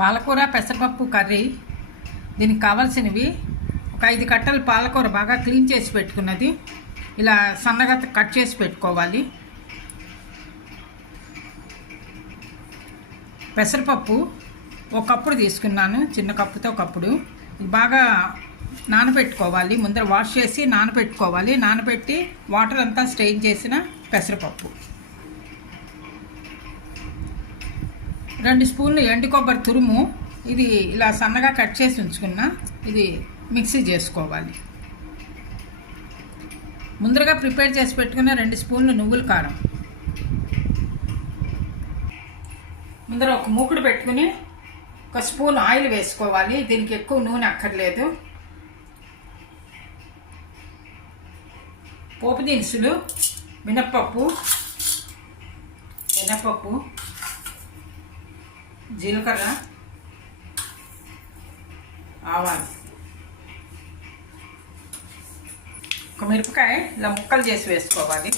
పాలకూర పెసరపప్పు కర్రీ. దీనికి కావాల్సినవి ఒక 5 కట్టలు పాలకూర బాగా క్లీన్ చేసి పెట్టుకున్నది, ఇలా సన్నగా కట్ చేసి పెట్టుకోవాలి. పెసరపప్పు ఒక కప్పుడు తీసుకున్నాను, చిన్న కప్పుతో కప్పుడు. బాగా నానబెట్టుకోవాలి, ముందర వాష్ చేసి నానబెట్టుకోవాలి. నానబెట్టి వాటర్ అంతా స్ట్రెయిన్ చేసిన పెసరపప్పు. 2 స్పూన్లు ఎండు కొబ్బరి తురుము, ఇది ఇలా సన్నగా కట్ చేసి ఉంచుకున్నా, ఇది మిక్సీ చేసుకోవాలి. ముందరగా ప్రిపేర్ చేసి పెట్టుకున్న 2 స్పూన్లు నువ్వుల కారం. ముందర ఒక మూకుడు పెట్టుకుని 1 స్పూన్ ఆయిల్ వేసుకోవాలి. దీనికి ఎక్కువ నూనె అక్కర్లేదు. పోపు దినుసులు, మినప్పప్పు, శనగపప్పు, జీలకర్ర, ఆవాలు, ఒక మిరపకాయ ఇలా ముక్కలు చేసి వేసుకోవాలి.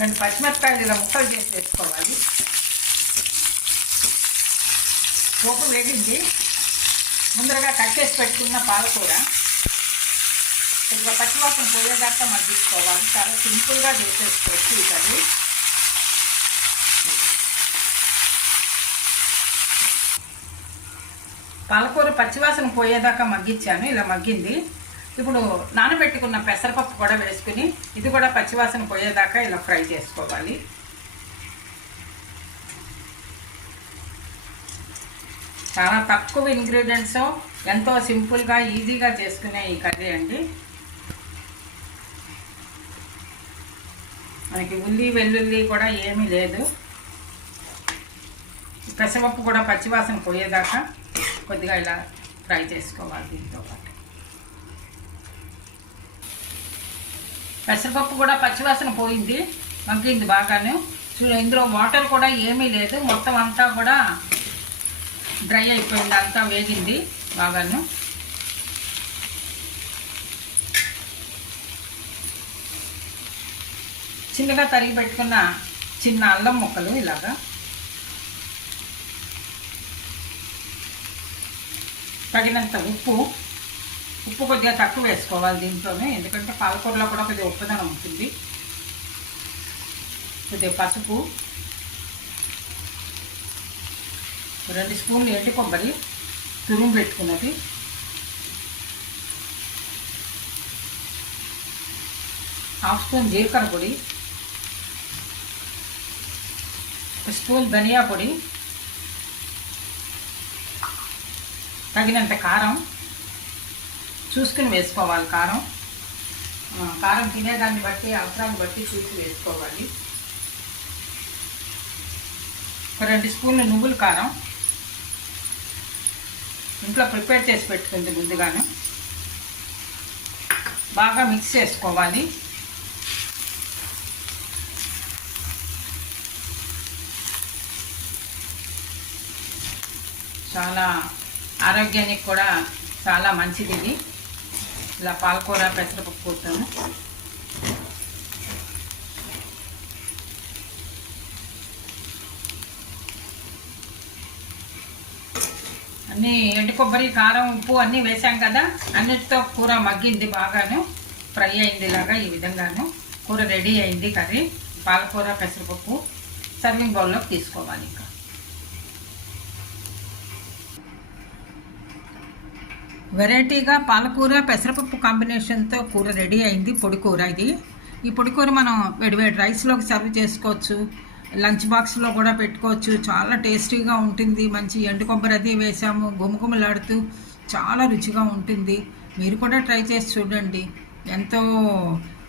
రెండు పచ్చిమిరపకాయలు ఇలా ముక్కలు చేసి వేసుకోవాలి. పోపు వేగింది. ముందరగా కట్ చేసి పెట్టుకున్న పాలకూర కొద్దిగా పచ్చివాసన పోయేదాకా మగ్గించుకోవాలి. చాలా సింపుల్గా చేసేసుకోవచ్చు ఈ కర్రీ. పాలకూర పచ్చివాసన పోయేదాకా మగ్గించాను, ఇలా మగ్గింది. ఇప్పుడు నానబెట్టుకున్న పెసరపప్పు కూడా వేసుకుని ఇది కూడా పచ్చివాసన పోయేదాకా ఇలా ఫ్రై చేసుకోవాలి. చాలా తక్కువ ఇంగ్రీడియంట్స్, ఎంతో సింపుల్గా ఈజీగా చేసుకునే ఈ కర్రీ అండి. మనకి ఉల్లి వెల్లుల్లి కూడా ఏమీ లేదు. పెసరపప్పు కూడా పచ్చివాసన పోయేదాకా కొద్దిగా ఇలా ఫ్రై చేసుకోవాలి. దీంతో పాటు పెసరపప్పు కూడా పచ్చివాసన పోయింది, మగ్గింది బాగాను. ఇందులో వాటర్ కూడా ఏమీ లేదు, మొత్తం అంతా కూడా డ్రై అయిపోయింది, అంతా వేగింది బాగాను. చిన్నగా తరిగి పెట్టుకున్న చిన్న అల్లం ముక్కలు ఇలాగా, తగినంత ఉప్పు కొద్దిగా తక్కువ వేసుకోవాలి దీంట్లోనే, ఎందుకంటే పాలకూరలో కూడా కొద్దిగా ఉప్పుదనం ఉంటుంది. కొద్దిగా పసుపు, 2 స్పూన్లు ఎండు కొబ్బరి తురుము పెట్టుకున్నది, హాఫ్ స్పూన్ జీలకర్ర పొడి, 1 స్పూన్ ధనియా పొడి, తగినంత కారం చూసుకుని వేసుకోవాలి. కారం తినేదాన్ని బట్టి, అవసరాన్ని బట్టి చూసి వేసుకోవాలి. 2 స్పూన్లు నువ్వుల కారం ఇంట్లో ప్రిపేర్ చేసి పెట్టుకుంది ముందుగాను. బాగా మిక్స్ చేసుకోవాలి. చాలా ఆరోగ్యానికి కూడా చాలా మంచిది ఇది, ఇలా పాలకూర పెసరపప్పు కూరను. అన్నీ ఎండు కొబ్బరి, కారం, ఉప్పు అన్నీ వేసాం కదా, అన్నిటితో కూర మగ్గింది బాగాను, ఫ్రై అయింది. ఇలాగా ఈ విధంగాను కూర రెడీ అయింది కర్రీ. పాలకూర పెసరపప్పు సర్వింగ్ బౌల్లోకి తీసుకోవాలి. ఇంకా వెరైటీగా పాలకూర పెసరపప్పు కాంబినేషన్తో కూర రెడీ అయింది. పొడి కూర ఇది. ఈ పొడి కూర మనం వేడివేడి రైస్లోకి సర్వ్ చేసుకోవచ్చు, లంచ్ బాక్స్లో కూడా పెట్టుకోవచ్చు. చాలా టేస్టీగా ఉంటుంది. మంచి ఎండు కొబ్బరి అది వేసాము, గుమగుమలాడుతూ చాలా రుచిగా ఉంటుంది. మీరు కూడా ట్రై చేసి చూడండి, ఎంతో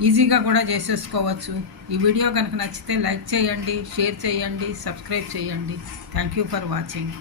ఈజీగా కూడా చేసేసుకోవచ్చు. ఈ వీడియో కనుక నచ్చితే లైక్ చేయండి, షేర్ చేయండి, సబ్స్క్రైబ్ చేయండి. Thank you for watching.